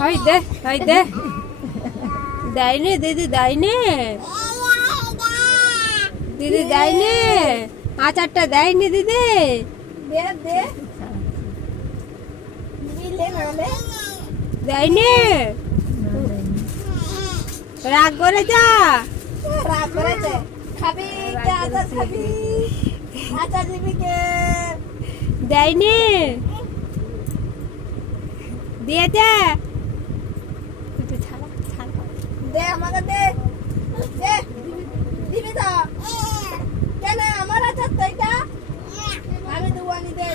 ওই দে ওই দে দেয়নি দিদি দেয়নি দিদি দেয়নি আচারটা দেয়নি দিদি দে দে দিলে নালে দেয়নি রাগ করে যা রাগ করেছে খাবি কে আচার খাবি আচার দিবি কে দেয়নি দিয়েছে দে আমাকে দে দে দিবি তো কেন আমার আচার তো এটা আমি দুয়ানি দে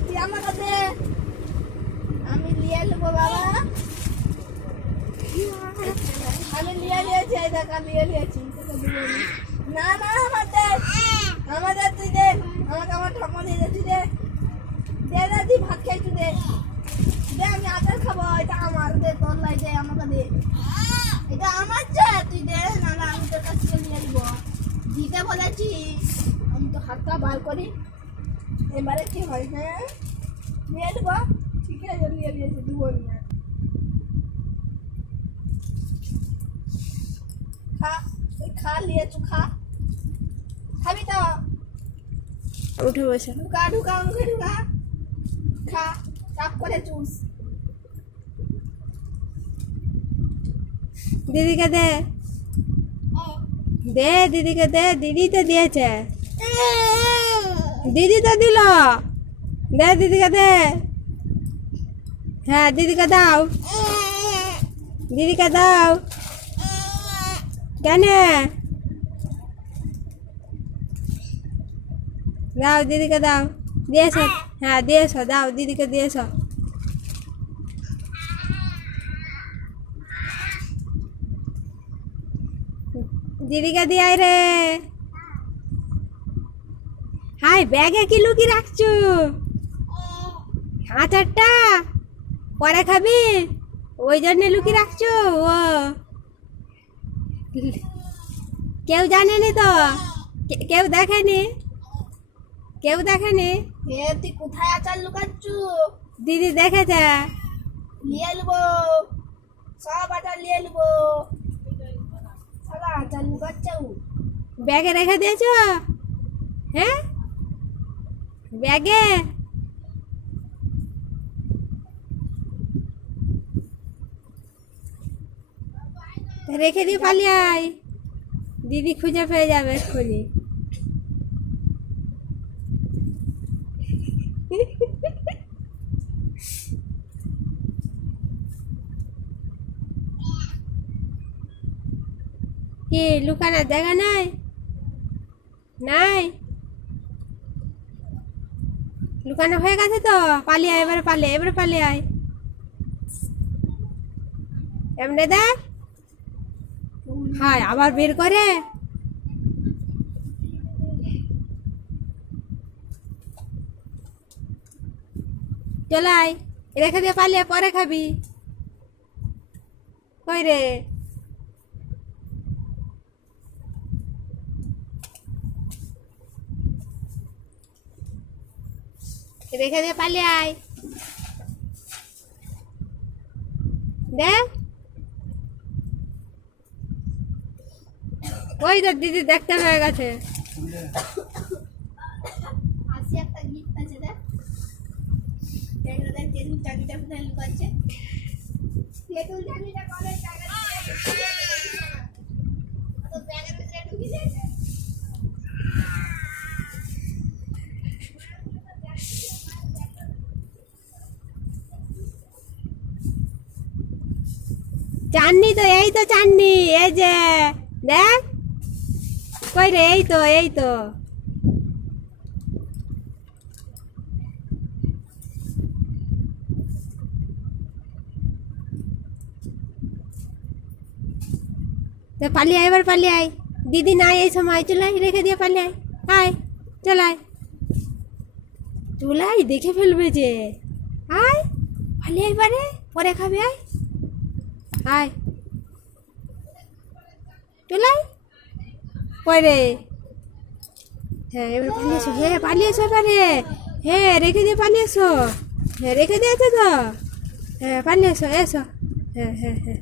তুই আমাকে দে আমি নিয়ে নেবো বাবা আমি নিয়ে নিয়েছি এই দেখ আমি নিয়ে নিয়েছি না না আমাদের তুই দে আমাকে আমার ঠাকুমা দিয়ে দে তুই দে দে দে তুই ভাত খাই তুই দে দে আমি আচার খাবো এটা আমার দে তোর লাই দে আমাকে দে এটা আমার চা তুই দে না না আমি তোর কাছ থেকে নিয়ে নিবো দিতে বলেছি আমি তো হাতটা বার করি এবারে কি হয় হ্যাঁ নিয়ে নেবো ঠিক আছে নিয়ে নিয়েছি দুবো নিয়ে খা তুই খা নিয়েছু খা খাবি তো উঠে বসে ঢুকা ঢুকা মুখে ঢুকা খা চাপ করে চুস দিদিকে দে দে দিদিকে দে দিদি তো দিয়েছে দিদি তো দিল দে দিদিকে দে হ্যাঁ দিদিকে দাও দিদিকে দাও কেন দাও দিদিকে দাও দিয়েছ হ্যাঁ দিয়েছ দাও দিদিকে দিয়েছ দিদিকে দিয়ে রে হাই ব্যাগে কি লুকিয়ে রাখছো আচারটা পরে খাবি ওই জন্য লুকিয়ে রাখছো ও কেউ জানেনি তো কেউ দেখেনি এ তুই কোথায় আচার লুকাচ্ছু দিদি দেখেছে নিয়ে নেবো সব আচার নিয়ে নেবো সারা আচার লুকাচ্ছ ব্যাগে রেখে দিয়েছো হ্যাঁ ব্যাগে রেখে দিয়ে পালিয়ে আয় দিদি খুঁজে পেয়ে যাবে এক্ষুনি কি লুকানোর জায়গা নাই নাই লুকানো হয়ে গেছে তো পালিয়ে আয় এবারে পালিয়ে আয় এমনি দেখ হায় আবার বের করে চলে আয় রেখে দিয়ে পালিয়ে পরে খাবি কই রে রেখে দিয়ে পালিয়ে আয় দেখ ওই তো দিদি দেখতে হয়ে গেছে আসি একটা গিফট আছে দেখ দেখ তেঁতুল চাবিটা কোথায় লুকাচ্ছে তেঁতুল চাবিটা করে তো ব্যাগের ভিতরে ঢুকিয়ে দিয়েছে চাননি তো এই তো চাননি এই যে দেখ কই রে এই তো পালিয়ে আয় এবার পালিয়ে আয় দিদি নাই এই সময় চলে রেখে দিয়ে পালিয়ে আয় চলায় চলাই দেখে ফেলবে যে আয় পালিয়ে এবারে পরে খাবে আয় চলাই পরে হ্যাঁ এবার পালিয়েছো পালিয়েছো এবারে হ্যাঁ রেখে দিয়ে পালিয়ে এসো। হ্যাঁ রেখে দিয়েছে তো। হ্যাঁ পালিয়ে এসো এসো। হ্যাঁ হ্যাঁ হ্যাঁ